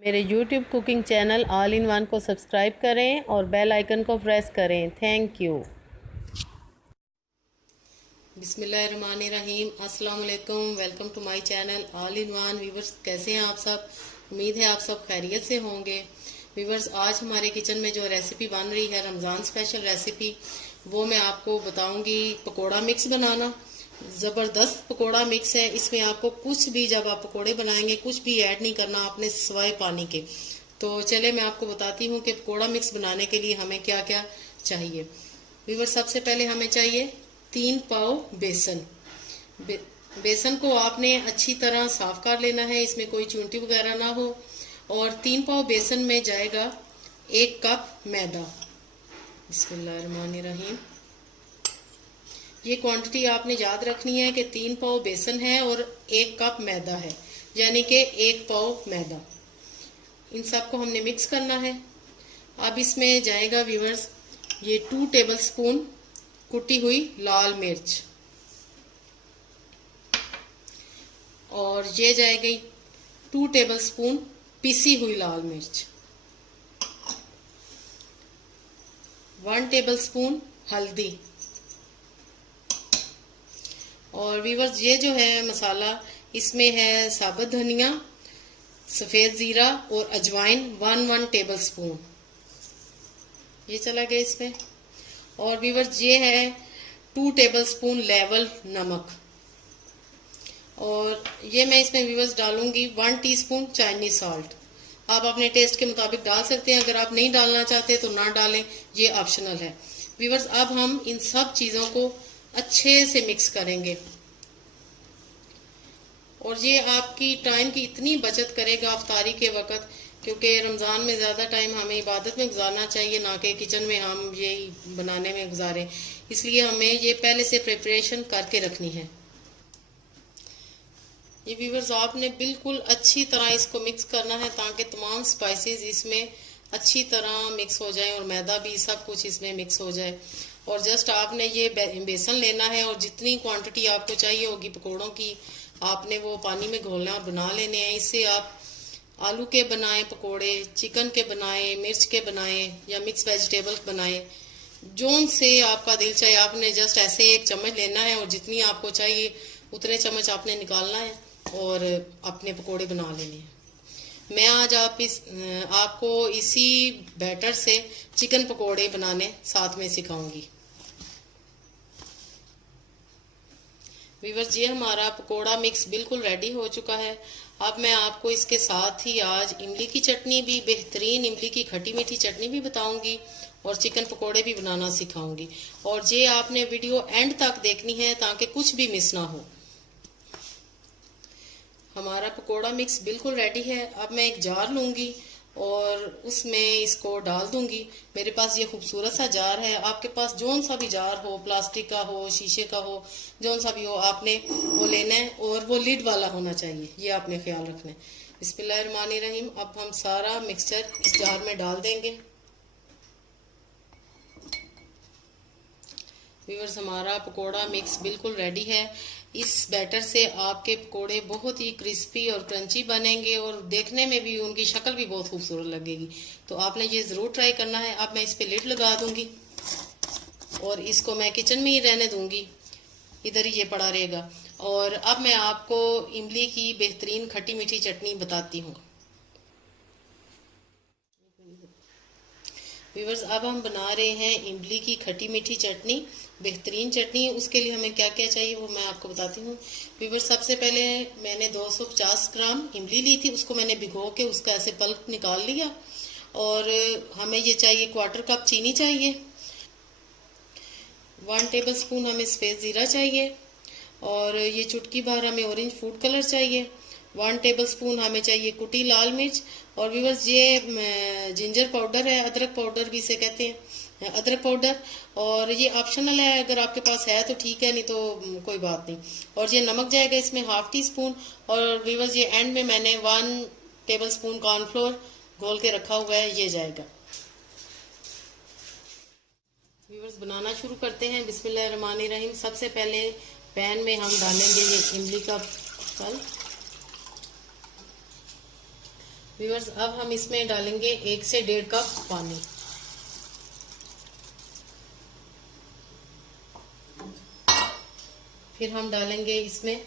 मेरे YouTube cooking channel all in one को subscribe करें और बेल आइकन को प्रेस करें। Thank you. बिस्मिल्लाहिर्रहमानिर्रहीम, अस्सलाम वालेकुम। Welcome to my channel all in one. Viewers, कैसे हैं आप सब? उम्मीद है आप सब खैरियत से होंगे। व्यूवर्स, आज हमारे किचन में जो रेसिपी बन रही है, रमज़ान स्पेशल रेसिपी, वो मैं आपको बताऊंगी पकोड़ा मिक्स बनाना। ज़बरदस्त पकोड़ा मिक्स है। इसमें आपको कुछ भी, जब आप पकोड़े बनाएंगे, कुछ भी ऐड नहीं करना आपने सिवाय पानी के। तो चले मैं आपको बताती हूँ कि पकोड़ा मिक्स बनाने के लिए हमें क्या क्या चाहिए। व्यूअर्स, सबसे पहले हमें चाहिए 3 पाव बेसन। बेसन को आपने अच्छी तरह साफ कर लेना है, इसमें कोई चूंटी वगैरह ना हो। और 3 पाव बेसन में जाएगा 1 कप मैदा। बिस्मिल्लाहिर्रहमानिर्रहीम। ये क्वांटिटी आपने याद रखनी है कि 3 पाव बेसन है और 1 कप मैदा है, यानी कि 1 पाव मैदा। इन सबको हमने मिक्स करना है। अब इसमें जाएगा व्यूअर्स ये 2 टेबल स्पून कुटी हुई लाल मिर्च, और ये जाएगी 2 टेबल स्पून पिसी हुई लाल मिर्च, 1 टेबल स्पून हल्दी। और व्यूअर्स, ये जो है मसाला, इसमें है साबुत धनिया, सफ़ेद ज़ीरा और अजवाइन 1 टेबल स्पून, ये चला गया इसमें। और व्यूअर्स, ये है 2 टेबल स्पून लेवल नमक। और ये मैं इसमें व्यूअर्स डालूंगी 1 टीस्पून चाइनीज सॉल्ट। आप अपने टेस्ट के मुताबिक डाल सकते हैं, अगर आप नहीं डालना चाहते तो ना डालें, ये ऑप्शनल है। व्यूअर्स, अब हम इन सब चीज़ों को अच्छे से मिक्स करेंगे, और ये आपकी टाइम की इतनी बचत करेगा अफ्तारी के वक्त, क्योंकि रमज़ान में ज़्यादा टाइम हमें इबादत में गुजारना चाहिए, ना कि किचन में हम ये बनाने में गुजारें। इसलिए हमें ये पहले से प्रिपरेशन करके रखनी है। ये व्यूअर्स, आपने बिल्कुल अच्छी तरह इसको मिक्स करना है ताकि तमाम स्पाइसेस इसमें अच्छी तरह मिक्स हो जाएं और मैदा भी सब कुछ इसमें मिक्स हो जाए। और जस्ट आपने ये बेसन लेना है, और जितनी क्वांटिटी आपको चाहिए होगी पकोड़ों की, आपने वो पानी में घोलना और बना लेने हैं। इससे आप आलू के बनाएं पकोड़े, चिकन के बनाएं, मिर्च के बनाएं, या मिक्स वेजिटेबल बनाएं, जोन से आपका दिल चाहे। आपने जस्ट ऐसे 1 चम्मच लेना है, और जितनी आपको चाहिए उतने चम्मच आपने निकालना है और अपने पकोड़े बना लेने हैं। मैं आज आपको इसी बैटर से चिकन पकोड़े बनाने साथ में सिखाऊंगी। व्यूअर्स, ये हमारा पकोड़ा मिक्स बिल्कुल रेडी हो चुका है। अब मैं आपको इसके साथ ही आज इमली की चटनी भी, बेहतरीन इमली की खट्टी मीठी चटनी भी बताऊंगी, और चिकन पकोड़े भी बनाना सिखाऊंगी। और ये आपने वीडियो एंड तक देखनी है ताकि कुछ भी मिस ना हो। हमारा पकोड़ा मिक्स बिल्कुल रेडी है। अब मैं एक जार लूंगी और उसमें इसको डाल दूंगी। मेरे पास ये खूबसूरत सा जार है। आपके पास जोन सा भी जार हो, प्लास्टिक का हो, शीशे का हो, जोन सा भी हो, आपने वो लेना है, और वो लिड वाला होना चाहिए, ये आपने ख्याल रखना है। बिस्मिल्लाहिर्रहमानिर्रहीम। अब हम सारा मिक्सचर इस जार में डाल देंगे। व्यूअर्स, हमारा पकोड़ा मिक्स बिल्कुल रेडी है। इस बैटर से आपके पकोड़े बहुत ही क्रिस्पी और क्रंची बनेंगे, और देखने में भी उनकी शक्ल भी बहुत खूबसूरत लगेगी। तो आपने ये ज़रूर ट्राई करना है। अब मैं इस पे लिड लगा दूंगी, और इसको मैं किचन में ही रहने दूंगी, इधर ही ये पड़ा रहेगा। और अब मैं आपको इमली की बेहतरीन खट्टी मीठी चटनी बताती हूँ। व्यूअर्स, अब हम बना रहे हैं इमली की खट्टी मीठी चटनी, बेहतरीन चटनी। उसके लिए हमें क्या क्या चाहिए वो मैं आपको बताती हूँ। व्यूअर्स, सबसे पहले मैंने 250 ग्राम इमली ली थी, उसको मैंने भिगो के उसका ऐसे पल्प निकाल लिया। और हमें ये चाहिए 1/4 कप चीनी चाहिए, 1 टेबल स्पून हमें सफ़ेद ज़ीरा चाहिए, और ये चुटकी भर हमें ऑरेंज फूड कलर चाहिए, 1 टेबल स्पून हमें चाहिए कुटी लाल मिर्च। और व्यूअर्स, ये जिंजर पाउडर है, अदरक पाउडर भी इसे कहते हैं, अदरक पाउडर। और ये ऑप्शनल है, अगर आपके पास है तो ठीक है, नहीं तो कोई बात नहीं। और ये नमक जाएगा इसमें 1/2 टीस्पून। और व्यूअर्स, ये एंड में मैंने 1 टेबल स्पून कॉर्नफ्लोर घोल के रखा हुआ है, ये जाएगा। व्यूअर्स, बनाना शुरू करते हैं। बिस्मिल्लाहिर्रहमानिर्रहीम। सबसे पहले पैन में हम डालेंगे ये इमली का पल्प, व्यूअर्स अब हम इसमें डालेंगे 1 से 1.5 कप पानी। फिर हम डालेंगे इसमें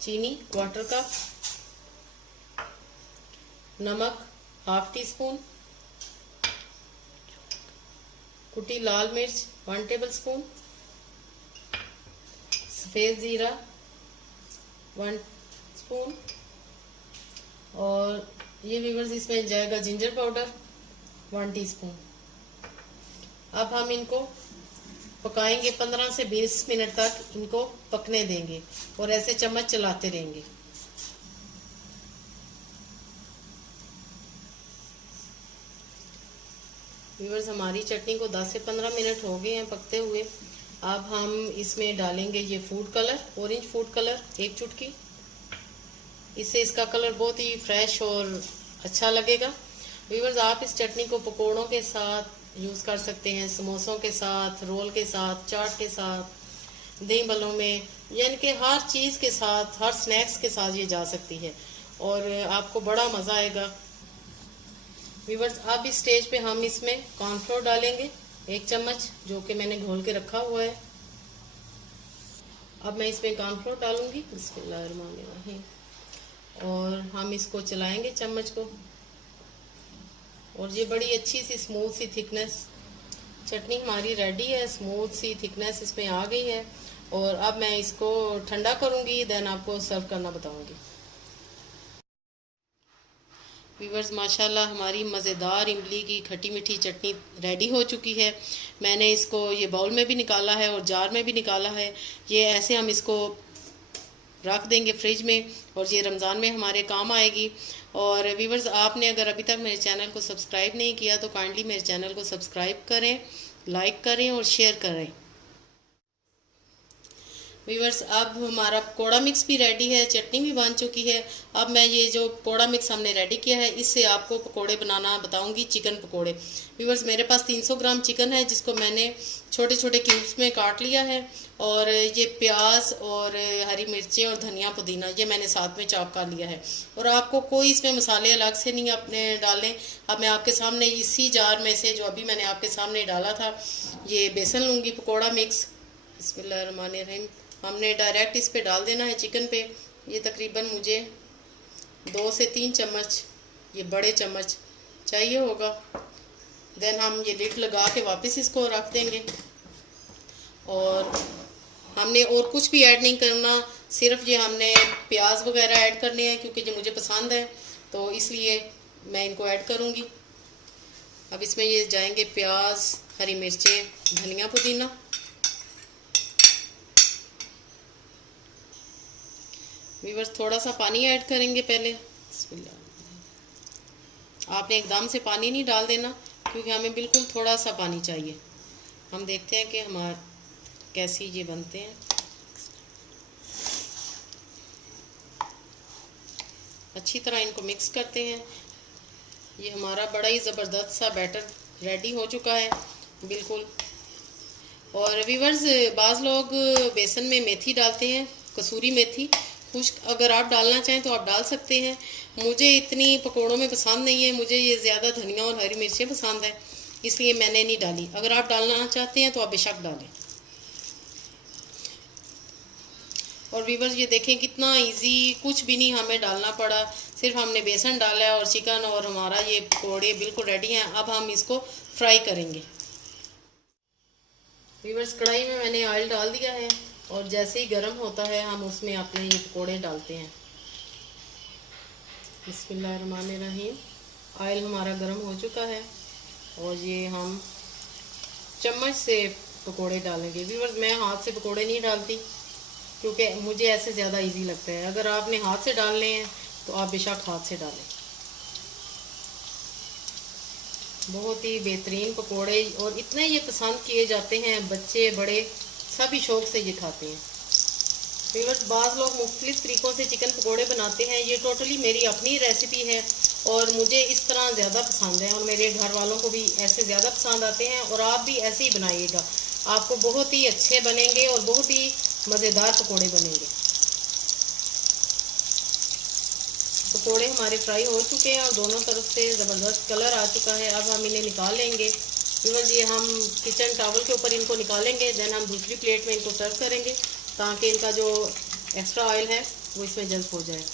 चीनी 1/4 कप, नमक 1/2 टीस्पून, कुटी लाल मिर्च 1 टेबलस्पून, सफ़ेद ज़ीरा 1 स्पून, और ये व्यूअर्स इसमें जाएगा जिंजर पाउडर 1 टीस्पून। अब हम इनको पकाएंगे 15 से 20 मिनट तक, इनको पकने देंगे और ऐसे चम्मच चलाते रहेंगे। व्यूअर्स हमारी चटनी को 10 से 15 मिनट हो गए हैं पकते हुए। अब हम इसमें डालेंगे ये food colour, orange food colour 1 चुटकी। इससे इसका कलर बहुत ही फ्रेश और अच्छा लगेगा। व्यूअर्स आप इस चटनी को पकोड़ों के साथ यूज़ कर सकते हैं, समोसों के साथ, रोल के साथ, चाट के साथ, दही बल्लों में, यानी कि हर चीज़ के साथ, हर स्नैक्स के साथ ये जा सकती है और आपको बड़ा मज़ा आएगा। व्यूअर्स अब इस स्टेज पे हम इसमें कॉर्नफ्लोर डालेंगे 1 चम्मच, जो कि मैंने घोल के रखा हुआ है। अब मैं इसमें कॉर्नफ्लोर डालूंगी, बिस्मिल्लाहिर्रहमानिर्रहीम, और हम इसको चलाएंगे चम्मच को, और ये बड़ी अच्छी सी स्मूथ सी थिकनेस चटनी हमारी रेडी है। स्मूथ सी थिकनेस इसमें आ गई है और अब मैं इसको ठंडा करूंगी, देन आपको सर्व करना बताऊंगी। व्यूअर्स माशाल्लाह हमारी मज़ेदार इमली की खट्टी मीठी चटनी रेडी हो चुकी है। मैंने इसको ये बाउल में भी निकाला है और जार में भी निकाला है। ये ऐसे हम इसको रख देंगे फ्रिज में और ये रमज़ान में हमारे काम आएगी। और व्यूअर्स आपने अगर अभी तक मेरे चैनल को सब्सक्राइब नहीं किया तो काइंडली मेरे चैनल को सब्सक्राइब करें, लाइक करें और शेयर करें। व्यूअर्स अब हमारा पकौड़ा मिक्स भी रेडी है, चटनी भी बन चुकी है। अब मैं ये जो पकौड़ा मिक्स हमने रेडी किया है, इससे आपको पकौड़े बनाना बताऊंगी, चिकन पकौड़े। व्यूअर्स मेरे पास 300 ग्राम चिकन है, जिसको मैंने छोटे छोटे क्यूब्स में काट लिया है, और ये प्याज और हरी मिर्चें और धनिया पुदीना ये मैंने साथ में चॉप कर लिया है। और आपको कोई इसमें मसाले अलग से नहीं अपने डालने। अब मैं आपके सामने इसी जार में से जो अभी मैंने आपके सामने डाला था, ये बेसन लूँगी पकौड़ा मिक्स। बिस्मिल्लाहिर्रहमानिर्रहीम, हमने डायरेक्ट इस पे डाल देना है चिकन पे। ये तकरीबन मुझे 2 से 3 चम्मच, ये बड़े चम्मच चाहिए होगा। देन हम ये लिड लगा के वापस इसको रख देंगे, और हमने और कुछ भी ऐड नहीं करना, सिर्फ ये हमने प्याज वगैरह ऐड करने हैं, क्योंकि ये मुझे पसंद है तो इसलिए मैं इनको ऐड करूँगी। अब इसमें ये जाएंगे प्याज, हरी मिर्चें, धनिया पुदीना। व्यूअर्स थोड़ा सा पानी ऐड करेंगे पहले। आपने एकदम से पानी नहीं डाल देना, क्योंकि हमें बिल्कुल थोड़ा सा पानी चाहिए। हम देखते हैं कि हमारे कैसी ये बनते हैं। अच्छी तरह इनको मिक्स करते हैं। ये हमारा बड़ा ही ज़बरदस्त सा बैटर रेडी हो चुका है बिल्कुल। और व्यूअर्स बाज़ लोग बेसन में मेथी डालते हैं, कसूरी मेथी खुश्क, अगर आप डालना चाहें तो आप डाल सकते हैं। मुझे इतनी पकोड़ों में पसंद नहीं है, मुझे ये ज़्यादा धनिया और हरी मिर्चें पसंद है, इसलिए मैंने नहीं डाली। अगर आप डालना चाहते हैं तो आप बेशक डालें। और व्यूअर्स ये देखें कितना इजी, कुछ भी नहीं हमें डालना पड़ा, सिर्फ हमने बेसन डाला है और चिकन, और हमारा ये पकोड़े बिल्कुल रेडी हैं। अब हम इसको फ्राई करेंगे। व्यूअर्स कढ़ाई में मैंने ऑयल डाल दिया है, और जैसे ही गर्म होता है हम उसमें अपने ये पकोड़े डालते हैं। बिस्मिल्लाहिर्रहमानिर्रहीम, ऑयल हमारा गर्म हो चुका है और ये हम चम्मच से पकोड़े डालेंगे। व्यूअर्स मैं हाथ से पकोड़े नहीं डालती, क्योंकि मुझे ऐसे ज़्यादा इजी लगता है। अगर आपने हाथ से डालने हैं तो आप बेशक हाथ से डालें। बहुत ही बेहतरीन पकोड़े, और इतने ये पसंद किए जाते हैं, बच्चे बड़े सभी शौक से ये खाते हैं। व्यूअर्स बाज़ लोग मुख्तलिफ तरीक़ों से चिकन पकोड़े बनाते हैं, ये टोटली मेरी अपनी रेसिपी है और मुझे इस तरह ज़्यादा पसंद है, और मेरे घर वालों को भी ऐसे ज़्यादा पसंद आते हैं। और आप भी ऐसे ही बनाइएगा, आपको बहुत ही अच्छे बनेंगे और बहुत ही मज़ेदार पकोड़े बनेंगे। पकोड़े हमारे फ्राई हो चुके हैं और दोनों तरफ से ज़बरदस्त कलर आ चुका है। अब हम इन्हें निकाल लेंगे। व्यूअर्स, ये हम किचन टॉवल के ऊपर इनको निकालेंगे, देन हम दूसरी प्लेट में इनको सर्व करेंगे ताकि इनका जो एक्स्ट्रा ऑयल है वो इसमें जल्द हो जाए।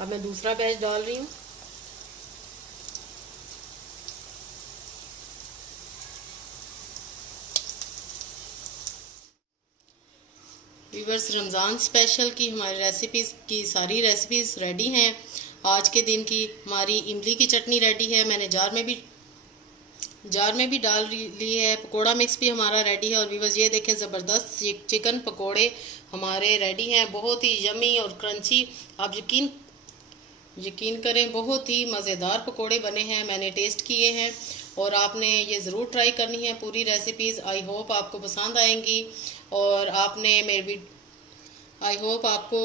अब मैं दूसरा बैच डाल रही हूँ। व्यूअर्स, रमज़ान स्पेशल की हमारी रेसिपीज़ की सारी रेसिपीज़ रेडी हैं। आज के दिन की हमारी इमली की चटनी रेडी है, मैंने जार में भी डाल ली है। पकोड़ा मिक्स भी हमारा रेडी है। और व्यूअर्स, ये देखें, ज़बरदस्त चिकन पकोड़े हमारे रेडी हैं, बहुत ही यमी और क्रंची। आप यकीन करें, बहुत ही मज़ेदार पकोड़े बने हैं, मैंने टेस्ट किए हैं और आपने ये ज़रूर ट्राई करनी है पूरी रेसिपीज़। आई होप आपको पसंद आएंगी और आई होप आपको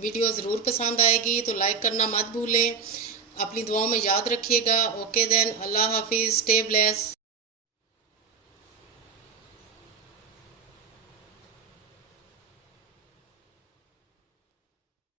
वीडियो ज़रूर पसंद आएगी। तो लाइक करना मत भूलें, अपनी दुआओं में याद रखिएगा। ओके देन, अल्लाह हाफिज़, स्टे ब्लेस।